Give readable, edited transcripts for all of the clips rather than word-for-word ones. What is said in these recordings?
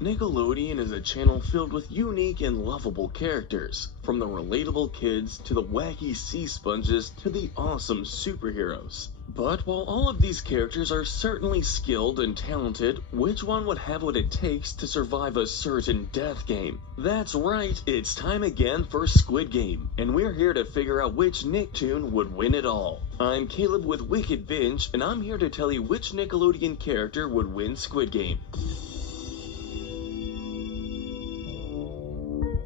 Nickelodeon is a channel filled with unique and lovable characters, from the relatable kids to the wacky sea sponges to the awesome superheroes. But while all of these characters are certainly skilled and talented, which one would have what it takes to survive a certain death game? That's right, it's time again for Squid Game, and we're here to figure out which Nicktoon would win it all. I'm Caleb with Wicked Binge, and I'm here to tell you which Nickelodeon character would win Squid Game.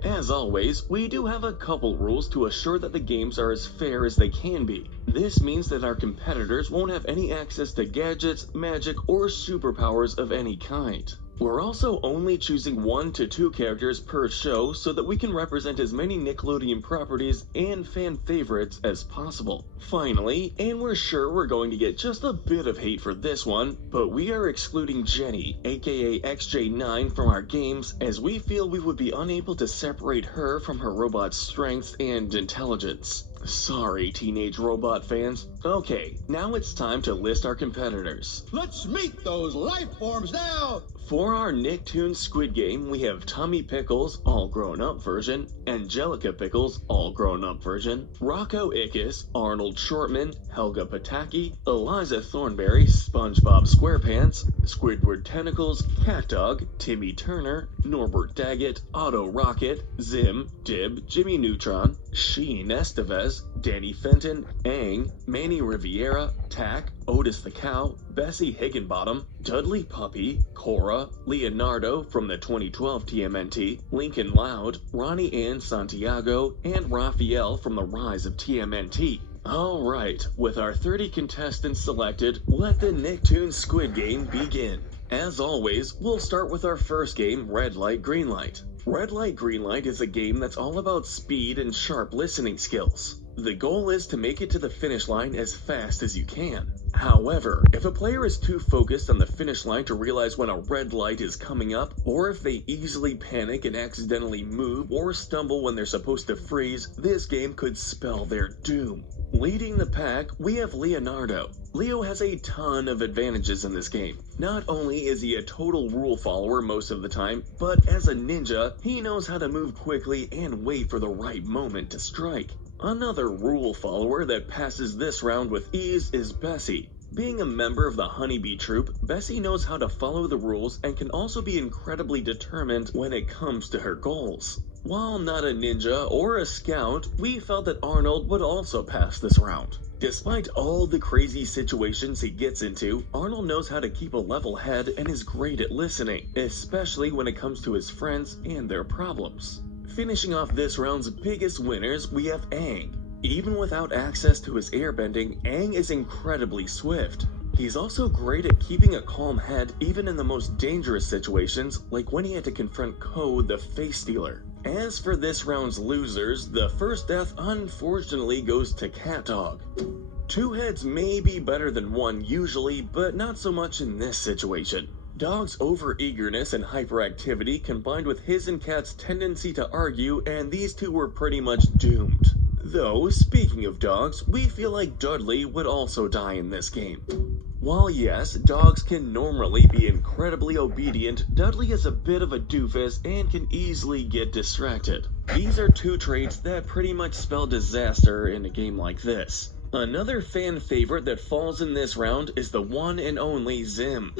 As always, we do have a couple rules to assure that the games are as fair as they can be. This means that our competitors won't have any access to gadgets, magic, or superpowers of any kind. We're also only choosing 1 to 2 characters per show so that we can represent as many Nickelodeon properties and fan favorites as possible. Finally, and we're sure we're going to get just a bit of hate for this one, but we are excluding Jenny, aka XJ9, from our games as we feel we would be unable to separate her from her robot's strengths and intelligence. Sorry, teenage robot fans. Okay, now it's time to list our competitors. Let's meet those life forms now! For our Nicktoon Squid Game, we have Tommy Pickles, all grown-up version, Angelica Pickles, all grown-up version, Rocco Ickes, Arnold Shortman, Helga Pataki, Eliza Thornberry, SpongeBob SquarePants, Squidward Tentacles, CatDog, Timmy Turner, Norbert Daggett, Otto Rocket, Zim, Dib, Jimmy Neutron, Sheen Estevez, Danny Fenton, Aang, Manny Riviera, Tack, Otis the Cow, Bessie Higginbottom, Dudley Puppy, Cora, Leonardo from the 2012 TMNT, Lincoln Loud, Ronnie Ann Santiago, and Raphael from the Rise of TMNT. Alright, with our 30 contestants selected, let the Nicktoon Squid Game begin. As always, we'll start with our first game, Red Light, Green Light. Red Light, Green Light is a game that's all about speed and sharp listening skills. The goal is to make it to the finish line as fast as you can. However, if a player is too focused on the finish line to realize when a red light is coming up, or if they easily panic and accidentally move or stumble when they're supposed to freeze, this game could spell their doom. Leading the pack, we have Leonardo. Leo has a ton of advantages in this game. Not only is he a total rule follower most of the time, but as a ninja, he knows how to move quickly and wait for the right moment to strike. Another rule follower that passes this round with ease is Bessie. Being a member of the Honeybee Troop, Bessie knows how to follow the rules and can also be incredibly determined when it comes to her goals. While not a ninja or a scout, we felt that Arnold would also pass this round. Despite all the crazy situations he gets into, Arnold knows how to keep a level head and is great at listening, especially when it comes to his friends and their problems. Finishing off this round's biggest winners, we have Aang. Even without access to his airbending, Aang is incredibly swift. He's also great at keeping a calm head even in the most dangerous situations, like when he had to confront Code the Face Stealer. As for this round's losers, the first death unfortunately goes to CatDog. 2 heads may be better than 1 usually, but not so much in this situation. Dog's over-eagerness and hyperactivity combined with his and Cat's tendency to argue, and these two were pretty much doomed. Though, speaking of dogs, we feel like Dudley would also die in this game. While yes, dogs can normally be incredibly obedient, Dudley is a bit of a doofus and can easily get distracted. These are 2 traits that pretty much spell disaster in a game like this. Another fan favorite that falls in this round is the one and only Zim.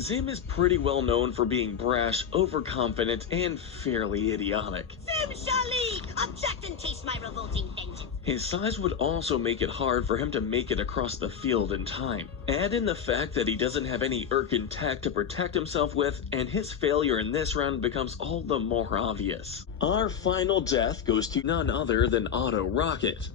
Zim is pretty well known for being brash, overconfident, and fairly idiotic. Zim Shali! Object and taste my revolting vengeance! His size would also make it hard for him to make it across the field in time. Add in the fact that he doesn't have any Irkin tech to protect himself with, and his failure in this round becomes all the more obvious. Our final death goes to none other than Otto Rocket.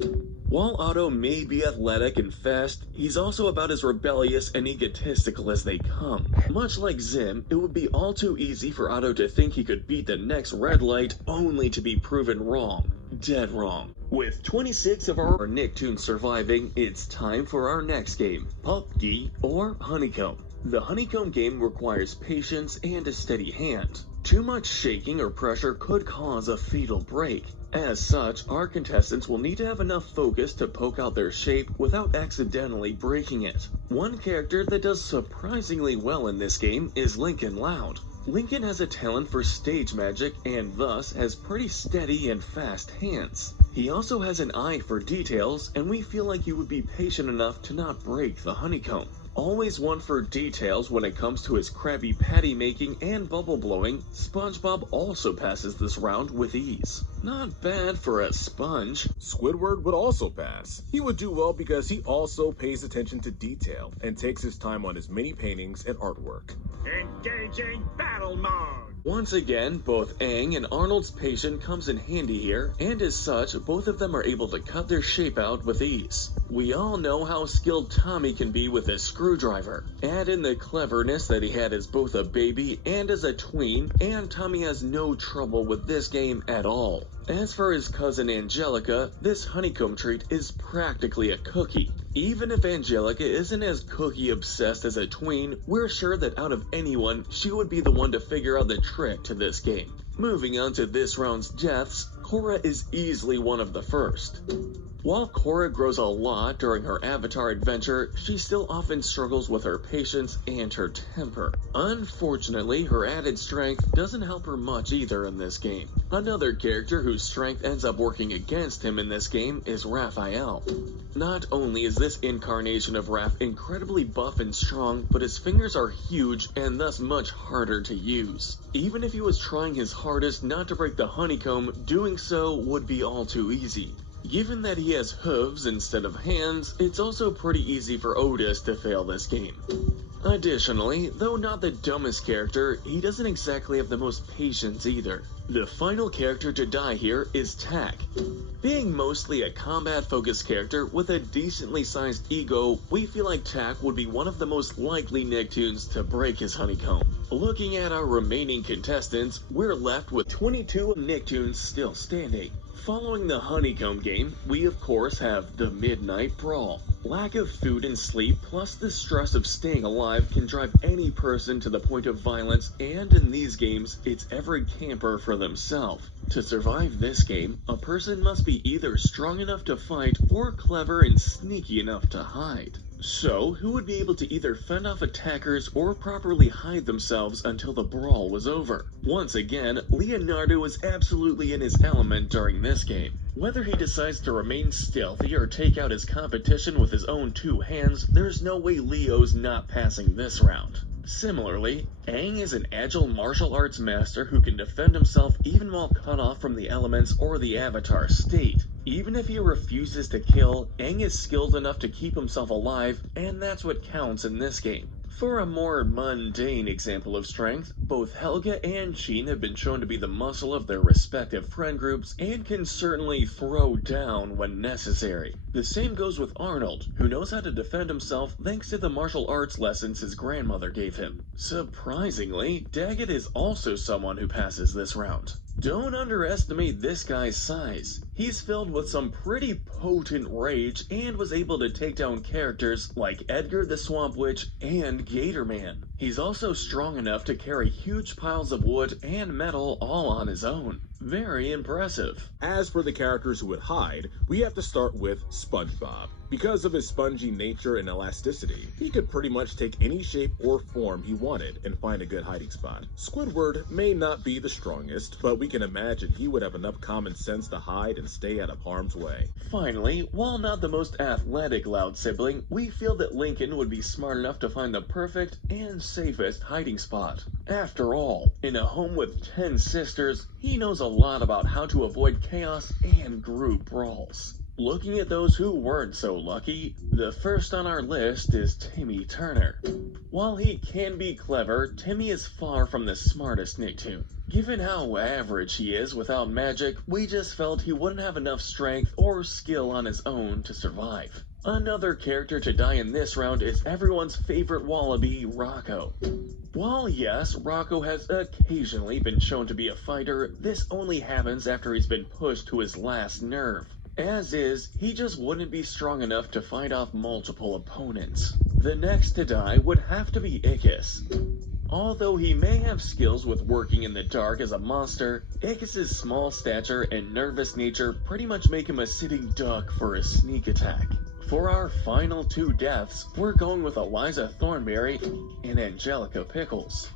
While Otto may be athletic and fast, he's also about as rebellious and egotistical as they come. Much like Zim, it would be all too easy for Otto to think he could beat the next red light only to be proven wrong. Dead wrong. With 26 of our Nicktoons surviving, it's time for our next game, PUBG or Honeycomb. The Honeycomb game requires patience and a steady hand. Too much shaking or pressure could cause a fatal break. As such, our contestants will need to have enough focus to poke out their shape without accidentally breaking it. One character that does surprisingly well in this game is Lincoln Loud. Lincoln has a talent for stage magic and thus has pretty steady and fast hands. He also has an eye for details, and we feel like he would be patient enough to not break the honeycomb. Always one for details when it comes to his Krabby Patty making and bubble blowing, SpongeBob also passes this round with ease. Not bad for a sponge. Squidward would also pass. He would do well because he also pays attention to detail and takes his time on his many paintings and artwork. Engaging battle mode. Once again, both Aang and Arnold's patience comes in handy here, and as such, both of them are able to cut their shape out with ease. We all know how skilled Tommy can be with a screwdriver. Add in the cleverness that he had as both a baby and as a tween, and Tommy has no trouble with this game at all. As for his cousin Angelica, this honeycomb treat is practically a cookie. Even if Angelica isn't as cookie obsessed as a tween, we're sure that out of anyone, she would be the one to figure out the trick to this game. Moving on to this round's deaths, Korra is easily one of the first. While Korra grows a lot during her Avatar adventure, she still often struggles with her patience and her temper. Unfortunately, her added strength doesn't help her much either in this game. Another character whose strength ends up working against him in this game is Raphael. Not only is this incarnation of Raph incredibly buff and strong, but his fingers are huge and thus much harder to use. Even if he was trying his hardest not to break the honeycomb, doing so would be all too easy. Given that he has hooves instead of hands, it's also pretty easy for Otis to fail this game. Additionally, though not the dumbest character, he doesn't exactly have the most patience either. The final character to die here is Tak. Being mostly a combat-focused character with a decently sized ego, we feel like Tak would be one of the most likely Nicktoons to break his honeycomb. Looking at our remaining contestants, we're left with 22 Nicktoons still standing. Following the honeycomb game, we of course have the Midnight Brawl. Lack of food and sleep plus the stress of staying alive can drive any person to the point of violence, and in these games, it's every camper for themselves. To survive this game, a person must be either strong enough to fight or clever and sneaky enough to hide. So, who would be able to either fend off attackers or properly hide themselves until the brawl was over? Once again, Leonardo is absolutely in his element during this game. Whether he decides to remain stealthy or take out his competition with his own two hands, there's no way Leo's not passing this round. Similarly, Aang is an agile martial arts master who can defend himself even while cut off from the elements or the Avatar state. Even if he refuses to kill, Aang is skilled enough to keep himself alive, and that's what counts in this game. For a more mundane example of strength, both Helga and Sheen have been shown to be the muscle of their respective friend groups and can certainly throw down when necessary. The same goes with Arnold, who knows how to defend himself thanks to the martial arts lessons his grandmother gave him. Surprisingly, Daggett is also someone who passes this round. Don't underestimate this guy's size. He's filled with some pretty potent rage and was able to take down characters like Edgar the Swamp Witch and Gatorman. He's also strong enough to carry huge piles of wood and metal all on his own. Very impressive. As for the characters who would hide, we have to start with SpongeBob. Because of his spongy nature and elasticity, he could pretty much take any shape or form he wanted and find a good hiding spot. Squidward may not be the strongest, but we can imagine he would have enough common sense to hide and stay out of harm's way. Finally, while not the most athletic Loud sibling, we feel that Lincoln would be smart enough to find the perfect and safest hiding spot. After all, in a home with 10 sisters, he knows a lot about how to avoid chaos and group brawls. Looking at those who weren't so lucky, the first on our list is Timmy Turner. While he can be clever, Timmy is far from the smartest Nicktoon. Given how average he is without magic, we just felt he wouldn't have enough strength or skill on his own to survive. Another character to die in this round is everyone's favorite wallaby, Rocco. While yes, Rocco has occasionally been shown to be a fighter, this only happens after he's been pushed to his last nerve. As is, he just wouldn't be strong enough to fight off multiple opponents. The next to die would have to be Ickis. Although he may have skills with working in the dark as a monster, Ickis' small stature and nervous nature pretty much make him a sitting duck for a sneak attack. For our final two deaths, we're going with Eliza Thornberry and Angelica Pickles.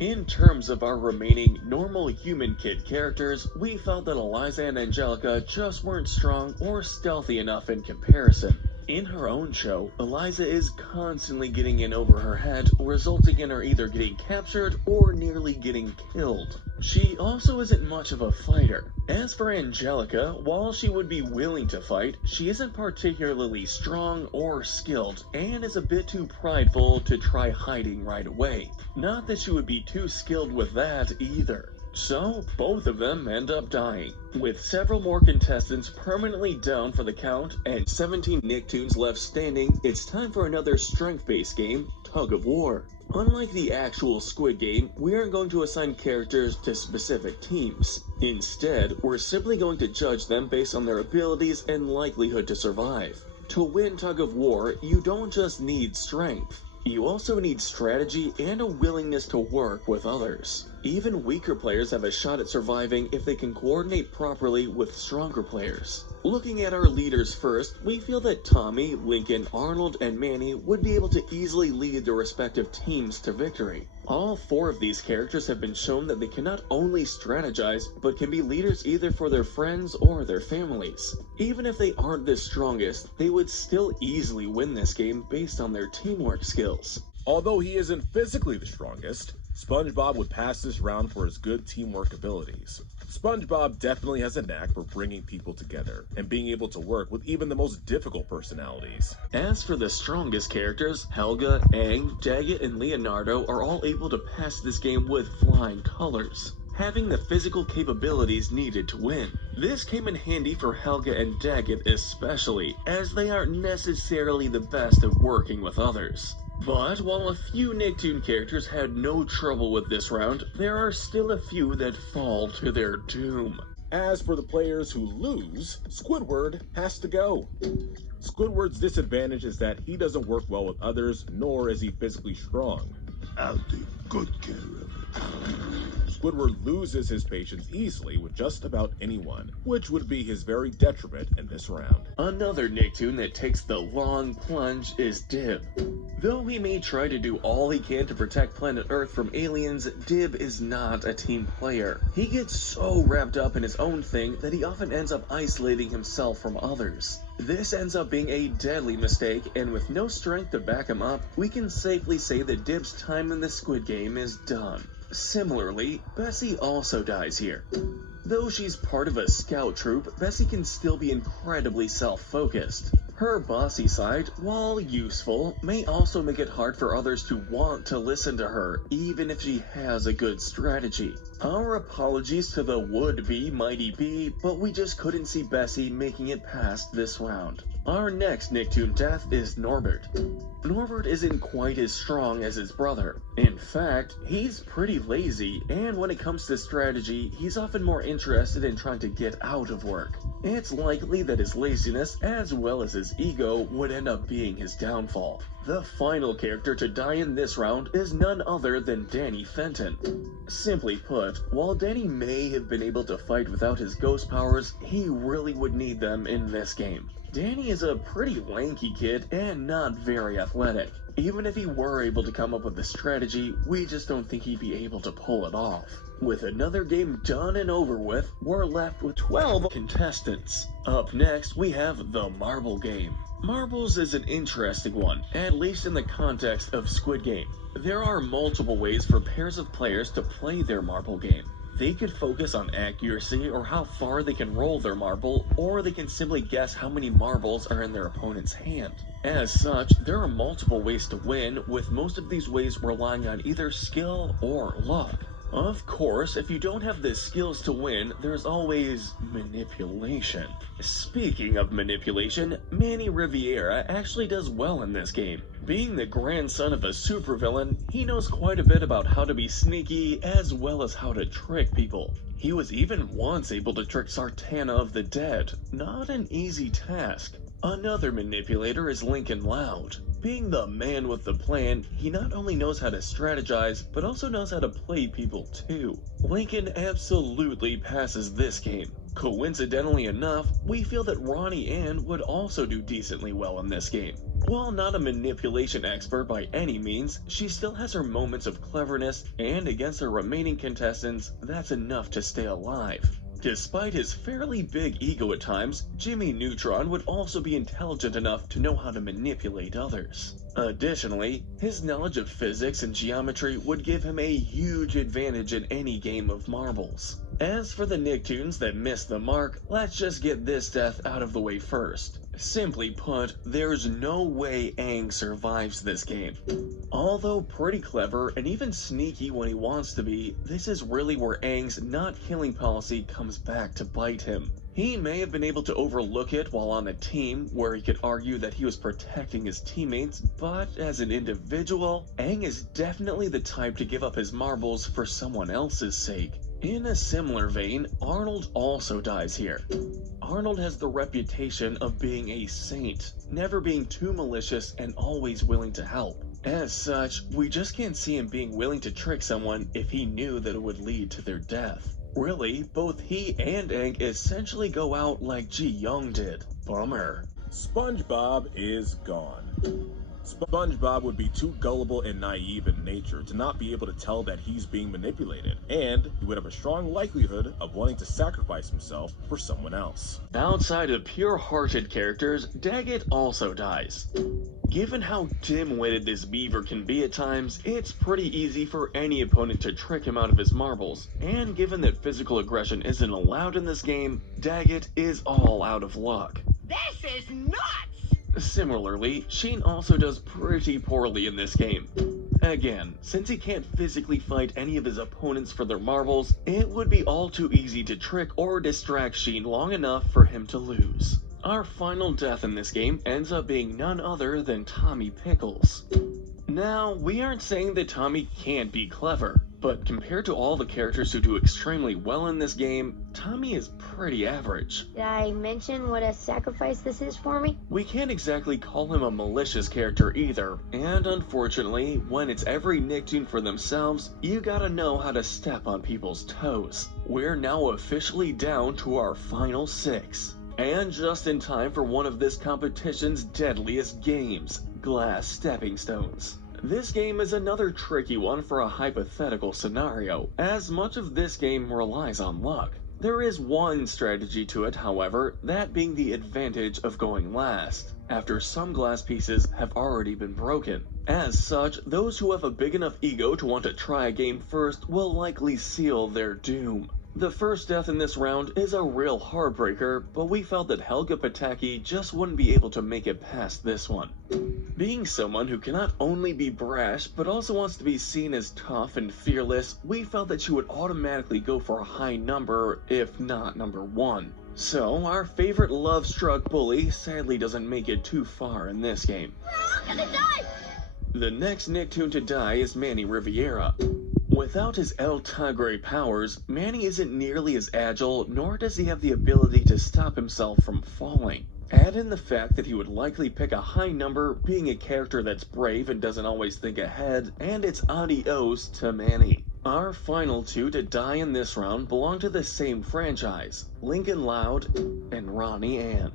In terms of our remaining normal human kid characters, we felt that Eliza and Angelica just weren't strong or stealthy enough in comparison. In her own show, Eliza is constantly getting in over her head, resulting in her either getting captured or nearly getting killed. She also isn't much of a fighter. As for Angelica, while she would be willing to fight, she isn't particularly strong or skilled, and is a bit too prideful to try hiding right away. Not that she would be too skilled with that either. So, both of them end up dying, with several more contestants permanently down for the count and 17 Nicktoons left standing. It's time for another strength-based game, Tug of War. Unlike the actual Squid Game, we aren't going to assign characters to specific teams. Instead, we're simply going to judge them based on their abilities and likelihood to survive. To win Tug of War, you don't just need strength. You also need strategy and a willingness to work with others. Even weaker players have a shot at surviving if they can coordinate properly with stronger players. Looking at our leaders first, we feel that Tommy, Lincoln, Arnold, and Manny would be able to easily lead their respective teams to victory. All four of these characters have been shown that they can not only strategize, but can be leaders either for their friends or their families. Even if they aren't the strongest, they would still easily win this game based on their teamwork skills. Although he isn't physically the strongest, SpongeBob would pass this round for his good teamwork abilities. SpongeBob definitely has a knack for bringing people together and being able to work with even the most difficult personalities. As for the strongest characters, Helga, Aang, Daggett, and Leonardo are all able to pass this game with flying colors, having the physical capabilities needed to win. This came in handy for Helga and Daggett especially, as they aren't necessarily the best at working with others. But while a few Nicktoon characters had no trouble with this round, there are still a few that fall to their doom. As for the players who lose, Squidward has to go. Squidward's disadvantage is that he doesn't work well with others, nor is he physically strong. I'll take good care of it. Squidward loses his patience easily with just about anyone, which would be his very detriment in this round. Another Nicktoon that takes the long plunge is Dib. Though he may try to do all he can to protect planet Earth from aliens, Dib is not a team player. He gets so wrapped up in his own thing that he often ends up isolating himself from others. This ends up being a deadly mistake, and with no strength to back him up, we can safely say that Dib's time in the Squid Game is done. Similarly, Bessie also dies here. Though she's part of a scout troop, Bessie can still be incredibly self-focused. Her bossy side, while useful, may also make it hard for others to want to listen to her, even if she has a good strategy. Our apologies to the would-be Mighty Bee, but we just couldn't see Bessie making it past this round. Our next Nicktoon death is Norbert. Norbert isn't quite as strong as his brother. In fact, he's pretty lazy, and when it comes to strategy, he's often more interested in trying to get out of work. It's likely that his laziness, as well as his ego, would end up being his downfall. The final character to die in this round is none other than Danny Fenton. Simply put, while Danny may have been able to fight without his ghost powers, he really would need them in this game. Danny is a pretty lanky kid and not very athletic. Even if he were able to come up with a strategy, we just don't think he'd be able to pull it off. With another game done and over with, we're left with 12 contestants. Up next, we have the Marble Game. Marbles is an interesting one, at least in the context of Squid Game. There are multiple ways for pairs of players to play their marble game. They could focus on accuracy or how far they can roll their marble, or they can simply guess how many marbles are in their opponent's hand. As such, there are multiple ways to win, with most of these ways relying on either skill or luck. Of course, if you don't have the skills to win, there's always manipulation. Speaking of manipulation, Manny Riviera actually does well in this game. Being the grandson of a supervillain, he knows quite a bit about how to be sneaky as well as how to trick people. He was even once able to trick Sartana of the Dead. Not an easy task. Another manipulator is Lincoln Loud. Being the man with the plan, he not only knows how to strategize, but also knows how to play people too. Lincoln absolutely passes this game. Coincidentally enough, we feel that Ronnie Ann would also do decently well in this game. While not a manipulation expert by any means, she still has her moments of cleverness, and against her remaining contestants, that's enough to stay alive. Despite his fairly big ego at times, Jimmy Neutron would also be intelligent enough to know how to manipulate others. Additionally, his knowledge of physics and geometry would give him a huge advantage in any game of marbles. As for the Nicktoons that missed the mark, let's just get this death out of the way first. Simply put, there's no way Aang survives this game. Although pretty clever and even sneaky when he wants to be, this is really where Aang's not killing policy comes back to bite him. He may have been able to overlook it while on a team, where he could argue that he was protecting his teammates, but as an individual, Aang is definitely the type to give up his marbles for someone else's sake. In a similar vein, Arnold also dies here. Arnold has the reputation of being a saint, never being too malicious and always willing to help. As such, we just can't see him being willing to trick someone if he knew that it would lead to their death. Really, both he and Aang essentially go out like Ji-young did. Bummer. SpongeBob is gone. SpongeBob would be too gullible and naive in nature to not be able to tell that he's being manipulated, and he would have a strong likelihood of wanting to sacrifice himself for someone else. Outside of pure-hearted characters, Daggett also dies. Given how dim-witted this beaver can be at times, it's pretty easy for any opponent to trick him out of his marbles, and given that physical aggression isn't allowed in this game, Daggett is all out of luck. This is nuts! Similarly, Sheen also does pretty poorly in this game. Again, since he can't physically fight any of his opponents for their marbles, it would be all too easy to trick or distract Sheen long enough for him to lose. Our final death in this game ends up being none other than Tommy Pickles. Now, we aren't saying that Tommy can't be clever, but compared to all the characters who do extremely well in this game, Tommy is pretty average. Did I mention what a sacrifice this is for me? We can't exactly call him a malicious character either, and unfortunately, when it's every Nicktoon for themselves, you gotta know how to step on people's toes. We're now officially down to our final 6. And just in time for one of this competition's deadliest games, Glass Stepping Stones. This game is another tricky one for a hypothetical scenario, as much of this game relies on luck. There is one strategy to it, however, that being the advantage of going last, after some glass pieces have already been broken. As such, those who have a big enough ego to want to try a game first will likely seal their doom. The first death in this round is a real heartbreaker, but we felt that Helga Pataki just wouldn't be able to make it past this one. Being someone who cannot only be brash, but also wants to be seen as tough and fearless, we felt that she would automatically go for a high number, if not number 1. So, our favorite love-struck bully sadly doesn't make it too far in this game. We're all gonna die! The next Nicktoon to die is Manny Riviera. Without his El Tigre powers, Manny isn't nearly as agile, nor does he have the ability to stop himself from falling. Add in the fact that he would likely pick a high number, being a character that's brave and doesn't always think ahead, and it's adios to Manny. Our final 2 to die in this round belong to the same franchise, Lincoln Loud and Ronnie Ann.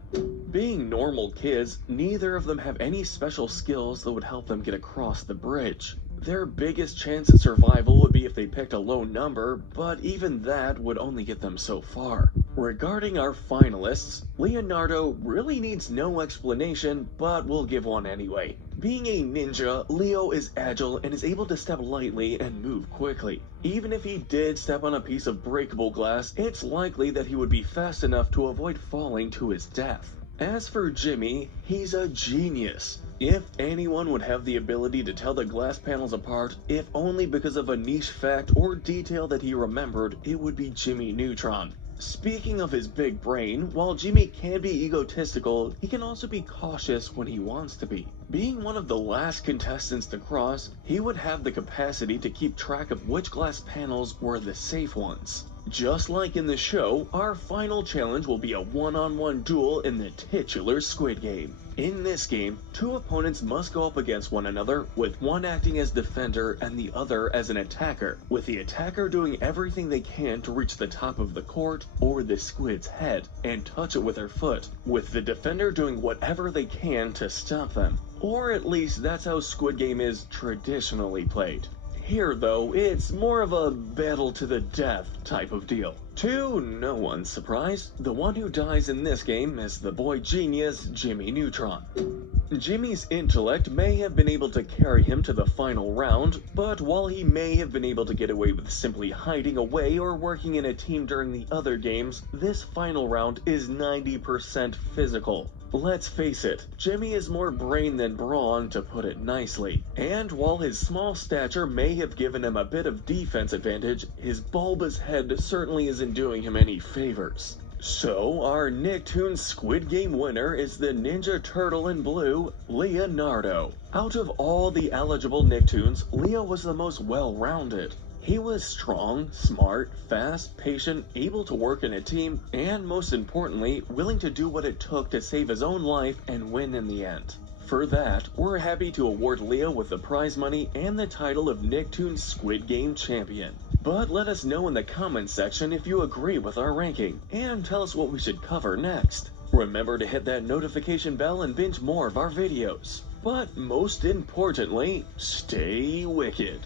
Being normal kids, neither of them have any special skills that would help them get across the bridge. Their biggest chance at survival would be if they picked a low number, but even that would only get them so far. Regarding our finalists, Leonardo really needs no explanation, but we'll give one anyway. Being a ninja, Leo is agile and is able to step lightly and move quickly. Even if he did step on a piece of breakable glass, it's likely that he would be fast enough to avoid falling to his death. As for Jimmy, he's a genius. If anyone would have the ability to tell the glass panels apart, if only because of a niche fact or detail that he remembered, it would be Jimmy Neutron. Speaking of his big brain, while Jimmy can be egotistical, he can also be cautious when he wants to be. Being one of the last contestants to cross, he would have the capacity to keep track of which glass panels were the safe ones. Just like in the show, our final challenge will be a one-on-one duel in the titular Squid Game. In this game, two opponents must go up against one another, with one acting as defender and the other as an attacker, with the attacker doing everything they can to reach the top of the court or the squid's head and touch it with their foot, with the defender doing whatever they can to stop them. Or at least that's how Squid Game is traditionally played. Here, though, it's more of a battle to the death type of deal. To no one's surprise, the one who dies in this game is the boy genius Jimmy Neutron. Jimmy's intellect may have been able to carry him to the final round, but while he may have been able to get away with simply hiding away or working in a team during the other games, this final round is 90% physical. Let's face it, Jimmy is more brain than brawn, to put it nicely. And while his small stature may have given him a bit of defense advantage, his bulbous head certainly isn't doing him any favors. So, our Nicktoons Squid Game winner is the Ninja Turtle in blue, Leonardo. Out of all the eligible Nicktoons, Leo was the most well-rounded. He was strong, smart, fast, patient, able to work in a team, and most importantly, willing to do what it took to save his own life and win in the end. For that, we're happy to award Leo with the prize money and the title of Nicktoons Squid Game Champion. But let us know in the comments section if you agree with our ranking, and tell us what we should cover next. Remember to hit that notification bell and binge more of our videos. But most importantly, stay wicked.